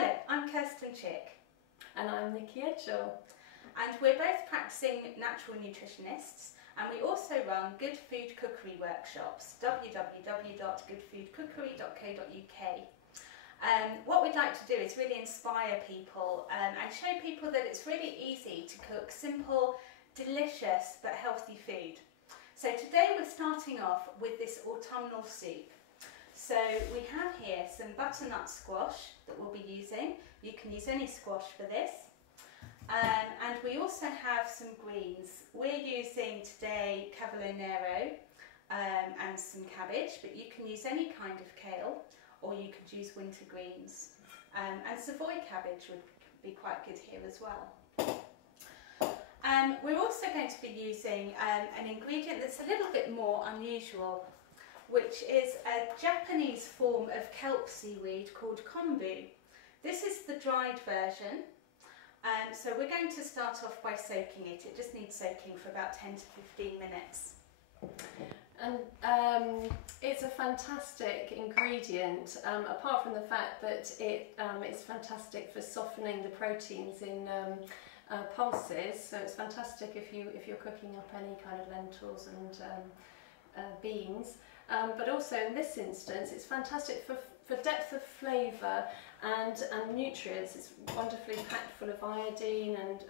Hello, I'm Kirsten Nicki. And I'm Nicki Edgell. And we're both practicing natural nutritionists, and we also run good food cookery workshops, www.goodfoodcookery.co.uk. What we'd like to do is really inspire people and show people that it's really easy to cook simple, delicious but healthy food. So today we're starting off with this autumnal soup. So we have here some butternut squash that we'll be using. You can use any squash for this. And we also have some greens. We're using today cavolo nero and some cabbage, but you can use any kind of kale, or you could use winter greens. And Savoy cabbage would be quite good here as well. We're also going to be using an ingredient that's a little bit more unusual, which is a Japanese form of kelp seaweed called kombu. This is the dried version. So we're going to start off by soaking it. It just needs soaking for about 10 to 15 minutes. And it's a fantastic ingredient, apart from the fact that it's fantastic for softening the proteins in pulses. So it's fantastic if you're cooking up any kind of lentils and beans. But also in this instance, it's fantastic for depth of flavour and nutrients. It's wonderfully packed full of iodine and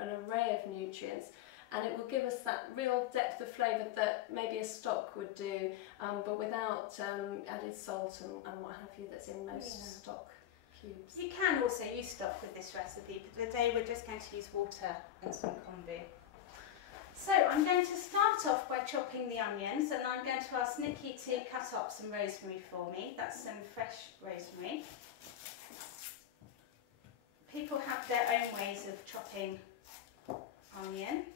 an array of nutrients, and it will give us that real depth of flavour that maybe a stock would do, but without added salt and what have you that's in most stock cubes. You can also use stock with this recipe, but today we're just going to use water and some kombu. So I'm going to start off by chopping the onions, and I'm going to ask Nicki to cut up some rosemary for me. That's some fresh rosemary. People have their own ways of chopping onion,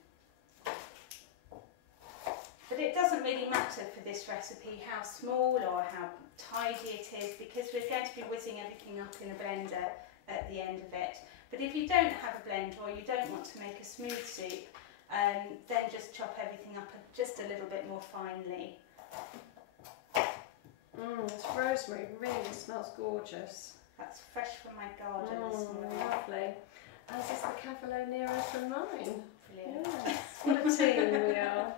but it doesn't really matter for this recipe how small or how tidy it is, because we're going to be whizzing everything up in a blender at the end of it. But if you don't have a blender, or you don't want to make a smooth soup, then just chop everything up just a little bit more finely. This rosemary really smells gorgeous. That's fresh from my garden this morning. Lovely. As is the cavolo nero from mine. Brilliant. Yes, what a team we are.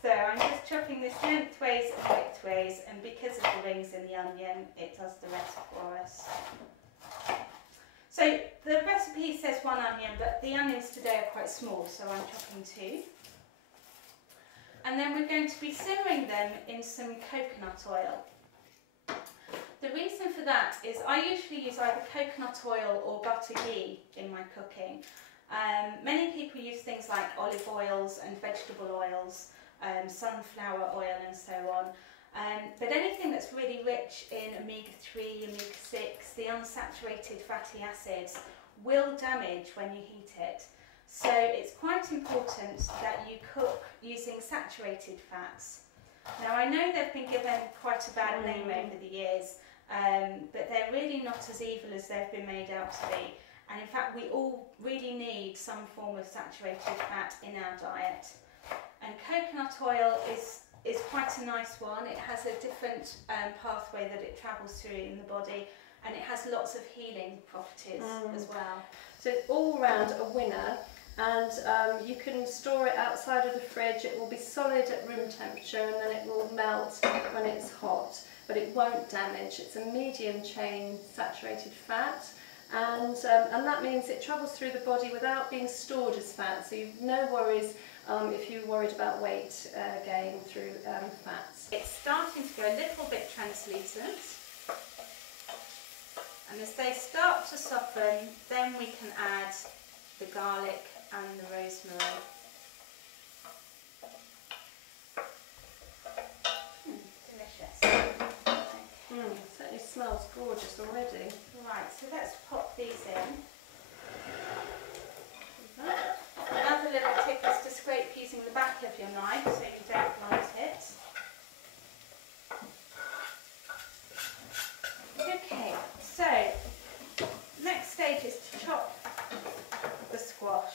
So I'm just chopping this lengthways and widthways, and because of the rings in the onion, it does the rest for us. So the recipe says 1 onion, but the onions today are quite small, so I'm chopping 2. And then we're going to be simmering them in some coconut oil. The reason for that is I usually use either coconut oil or butter ghee in my cooking. Many people use things like olive oils and vegetable oils, sunflower oil and so on. But anything that's really rich in omega-3, omega-6, the unsaturated fatty acids will damage when you heat it. So it's quite important that you cook using saturated fats. Now I know they've been given quite a bad name over the years, but they're really not as evil as they've been made out to be. And in fact we all really need some form of saturated fat in our diet. And coconut oil is quite a nice one. It has a different pathway that it travels through in the body, and it has lots of healing properties as well. So it's all round a winner, and you can store it outside of the fridge. It will be solid at room temperature, and then it will melt when it's hot, but it won't damage. It's a medium chain saturated fat, and that means it travels through the body without being stored as fat, so you've no worries if you're worried about weight gain through fats. It's starting to go a little bit translucent, and as they start to soften, then we can add the garlic and the rosemary. Delicious. Okay. It certainly smells gorgeous already. Right, so let's pop these in. Another little tip is to scrape using the back of your knife so you don't blight it. Okay, so next stage is to chop the squash.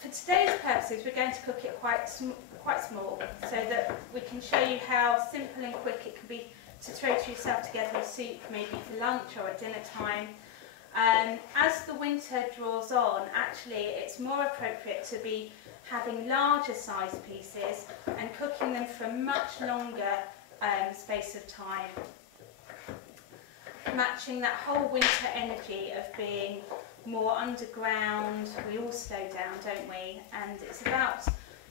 For today's purposes, we're going to cook it quite small, so that we can show you how simple and quick it can be to throw to yourself together a soup maybe for lunch or at dinner time. As the winter draws on, actually it's more appropriate to be having larger sized pieces and cooking them for a much longer space of time, matching that whole winter energy of being more underground. We all slow down, don't we? And it's about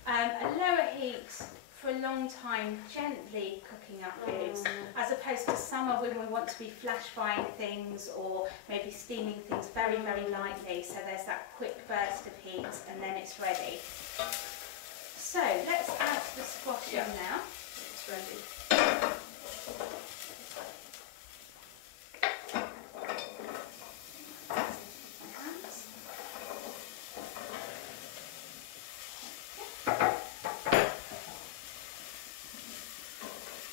a lower heat for a long time, gently cooking up foods, as opposed to summer when we want to be flash frying things or maybe steaming things very, very lightly. So there's that quick burst of heat and then it's ready. So let's add the squash in now. It's ready.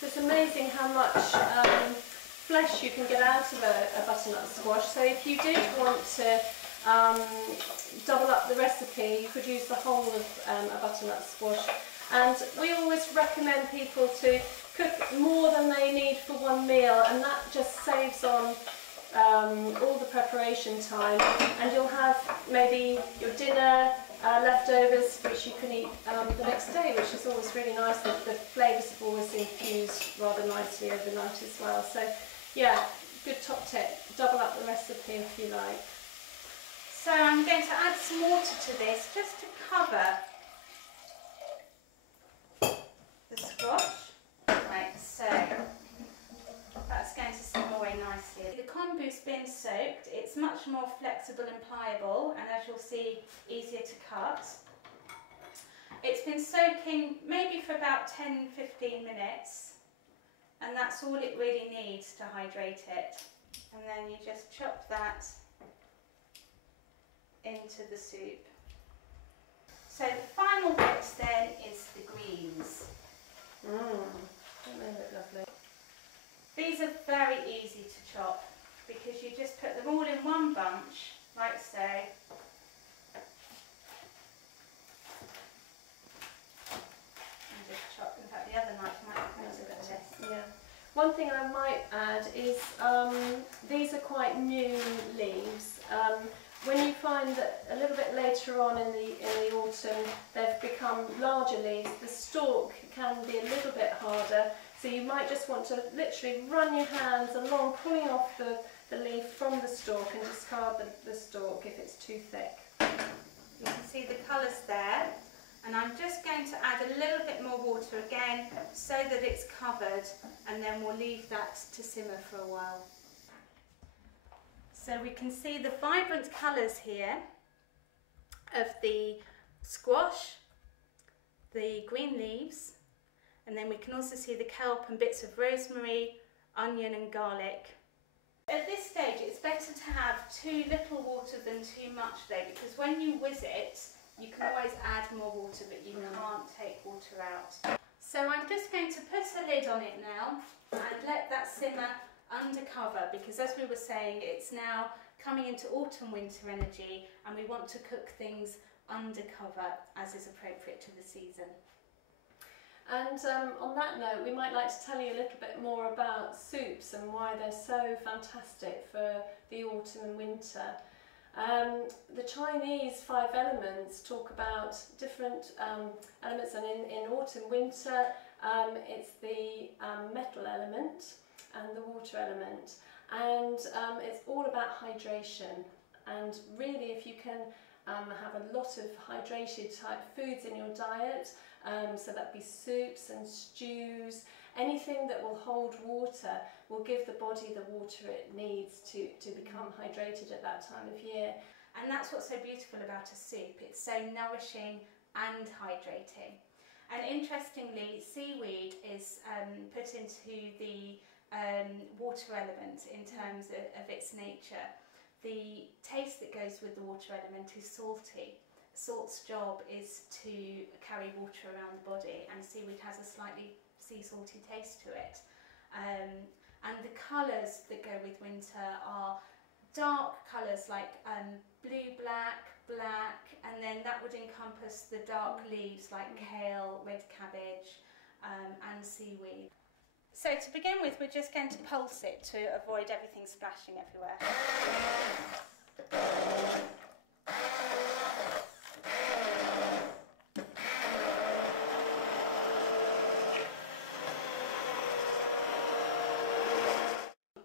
It's amazing how much flesh you can get out of a butternut squash. So if you did want to double up the recipe, you could use the whole of a butternut squash. And we always recommend people to cook more than they need for one meal, and that just saves on all the preparation time. And you'll have maybe your dinner leftovers which you can eat the next day, which is always really nice. The flavours have always infused rather nicely overnight as well. So yeah, good top tip, double up the recipe if you like. So I'm going to add some water to this just to cover the squash. Right, so that's going to simmer away nicely. The kombu's been soaked, it's much more flexible and pliable, and as you'll see, easier to cut. It's been soaking maybe for about 10-15 minutes, and that's all it really needs to hydrate it. And then you just chop that into the soup. So the final bit then is the greens. They look lovely. These are very easy to chop because you just put them all in one bunch, like so. And just chop. In fact, the other knife might use a bit of this. Yeah. One thing I might add is these are quite new leaves. When you find that a little bit later on in the autumn they've become larger leaves, the stalk can be a little bit harder, so you might just want to literally run your hands along, pulling off the leaf from the stalk and discard the stalk if it's too thick. You can see the colours there, and I'm just going to add a little bit more water again so that it's covered, and then we'll leave that to simmer for a while. So we can see the vibrant colours here of the squash, the green leaves, and then we can also see the kelp and bits of rosemary, onion and garlic. At this stage it's better to have too little water than too much though, because when you whiz it you can always add more water but you can't take water out. So I'm just going to put a lid on it now and let that simmer under cover, because as we were saying, it's now coming into autumn winter energy and we want to cook things under cover as is appropriate to the season. And on that note, we might like to tell you a little bit more about soups and why they're so fantastic for the autumn and winter. The Chinese 5 elements talk about different elements, and in autumn winter it's the metal element and the water element, and it's all about hydration. And really, if you can have a lot of hydrated type foods in your diet, so that be soups and stews, anything that will hold water will give the body the water it needs to become hydrated at that time of year. And that's what's so beautiful about a soup, it's so nourishing and hydrating. And interestingly, seaweed is put into the water element in terms of its nature. The taste that goes with the water element is salty. Salt's job is to carry water around the body, and seaweed has a slightly sea salty taste to it. And the colours that go with winter are dark colours like blue, black, and then that would encompass the dark leaves like kale, red cabbage and seaweed. So to begin with, we're just going to pulse it to avoid everything splashing everywhere.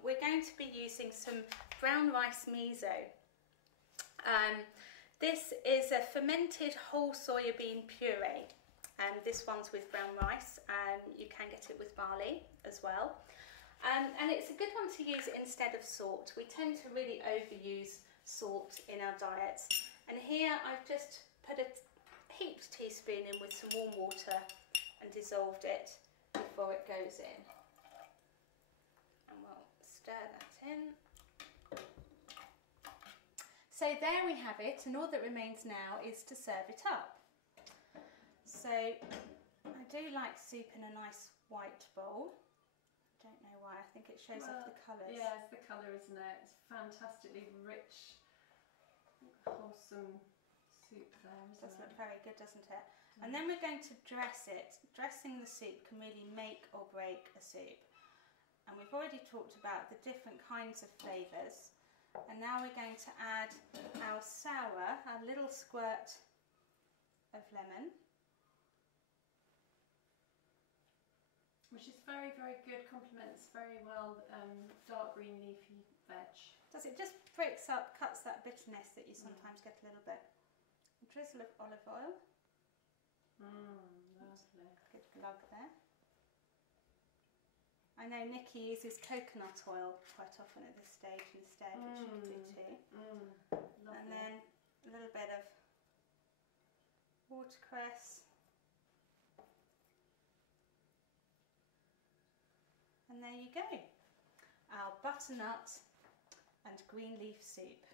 We're going to be using some brown rice miso. This is a fermented whole soya bean puree. This one's with brown rice. You can get it with barley as well. And it's a good one to use instead of salt. We tend to really overuse salt in our diets. And here I've just put a heaped teaspoon in with some warm water and dissolved it before it goes in. And we'll stir that in. So there we have it, and all that remains now is to serve it up. So I do like soup in a nice white bowl. I don't know why, I think it shows off the colours. Yeah, it's the colour, isn't it? It's fantastically rich, wholesome soup there, isn't it? Does look very good, doesn't it? And then we're going to dress it. Dressing the soup can really make or break a soup. And we've already talked about the different kinds of flavours. And now we're going to add our sour, a little squirt of lemon. Which is very, very good, complements very well dark green leafy veg. Does it? Just breaks up, cuts that bitterness that you sometimes get a little bit. A drizzle of olive oil. Lovely. Good glug there. I know Nikki uses coconut oil quite often at this stage instead, which you can do too. And then a little bit of watercress. And there you go, our butternut and green leaf soup.